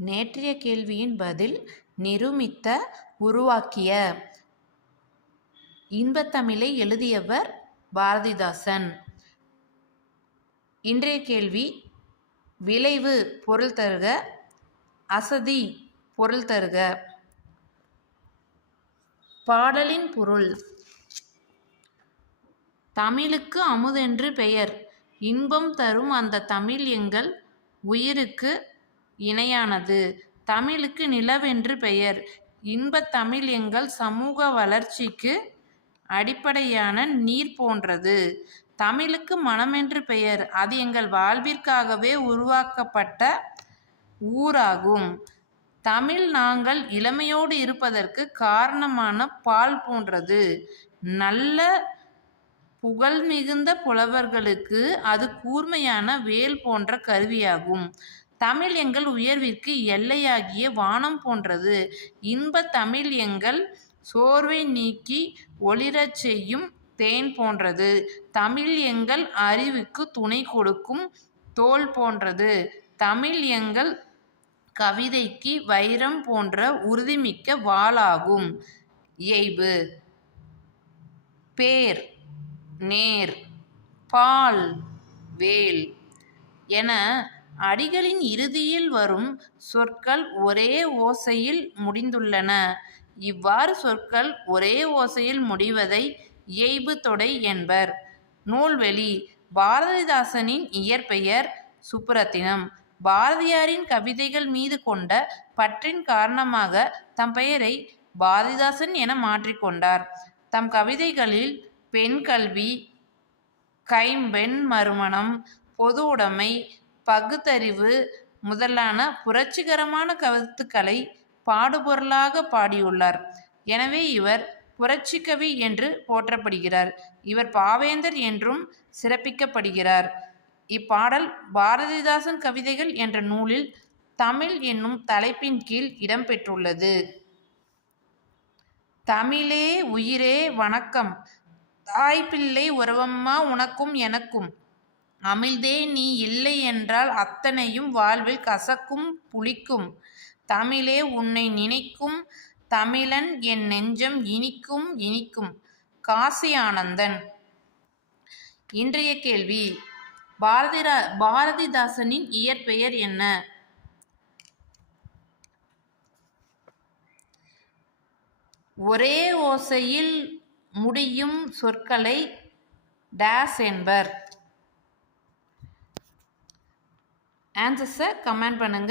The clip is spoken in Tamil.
நேற்றைய கேள்வியின் பதில் நிருமித்த உருவாக்கிய. இன்பத்தமிழை எழுதியவர் பாரதிதாசன். இன்றைய கேள்வி விளைவு பொருள் தருக, அசதி பொருள் தருக. பாடலின் பொருள். தமிழுக்கு அமுதென்று பெயர், இன்பம் தரும் அந்த தமிழ் எங்கள் உயிருக்கு இணையானது. தமிழுக்கு நிலவென்று பெயர், இன்பத் தமிழ் எங்கள் சமூக வளர்ச்சிக்கு அடிப்படையான நீர் போன்றது. தமிழுக்கு மனமென்று பெயர், அது எங்கள் வாழ்விற்காகவே உருவாக்கப்பட்ட ஊராகும். தமிழ் நாங்கள் இளமையோடு இருப்பதற்கு காரணமான பால் போன்றது. நல்ல புகழ் மிகுந்த புலவர்களுக்கு அது கூர்மையான வேல் போன்ற கருவியாகும். தமிழ் எங்கள் உயர்விற்கு எல்லையாகிய வானம் போன்றது. இன்பத் தமிழ் எங்கள் சோர்வை நீக்கி ஒளிரச் செய்யும் தேன் போன்றது. தமிழ் எங்கள் அறிவுக்கு துணை கொடுக்கும் தோல் போன்றது. தமிழ் எங்கள் கவிதைக்கு வைரம் போன்ற உறுதிமிக்க வாளாகும். இயைபு. பேர், நேர், பால், வேல் என அடிகளின் இறுதியில் வரும் சொற்கள் ஒரே ஓசையில் முடிந்துள்ளன. இவ்வாறு சொற்கள் ஒரே ஓசையில் முடிவதை இயைபு தொடை என்பர். நூல்வெளி. பாரதிதாசனின் இயற்பெயர் சுப்புரத்தினம். பாரதியாரின் கவிதைகள் மீது கொண்ட பற்றின் காரணமாக தம் பெயரை பாரதிதாசன் என மாற்றிக்கொண்டார். தம் கவிதைகளில் பெண் கல்வி, கைம்பெண் மறுமணம், பொது உடைமை, பகுத்தறிவு முதலான புரட்சிகரமான கருத்துக்களை பாடுபொருளாக பாடியுள்ளார். எனவே இவர் புரட்சிக்கவி என்று போற்றப்படுகிறார். இவர் பாவேந்தர் என்றும் சிறப்பிக்கப்படுகிறார். இப்பாடல் பாரதிதாசன் கவிதைகள் என்ற நூலில் தமிழ் என்னும் தலைப்பின் கீழ் இடம்பெற்றுள்ளது. தமிழே உயிரே வணக்கம், தாய்பிள்ளை உறவம்மா உனக்கும் எனக்கும். அமிழ்தே நீ இல்லை என்றால் அத்தனையும் வாழ்வில் கசக்கும் புளிக்கும். தமிழே உன்னை நினைக்கும் தமிழன் என் நெஞ்சம் இனிக்கும் இனிக்கும். காசி ஆனந்தன். இன்றைய கேள்வி பாரதிதாசனின் இயற்பெயர் என்ன? ஒரே ஓசையில் முடியும் சொற்களை டேஸ் என்பர். ஆன்சர்ஸை கமெண்ட் பண்ணுங்க.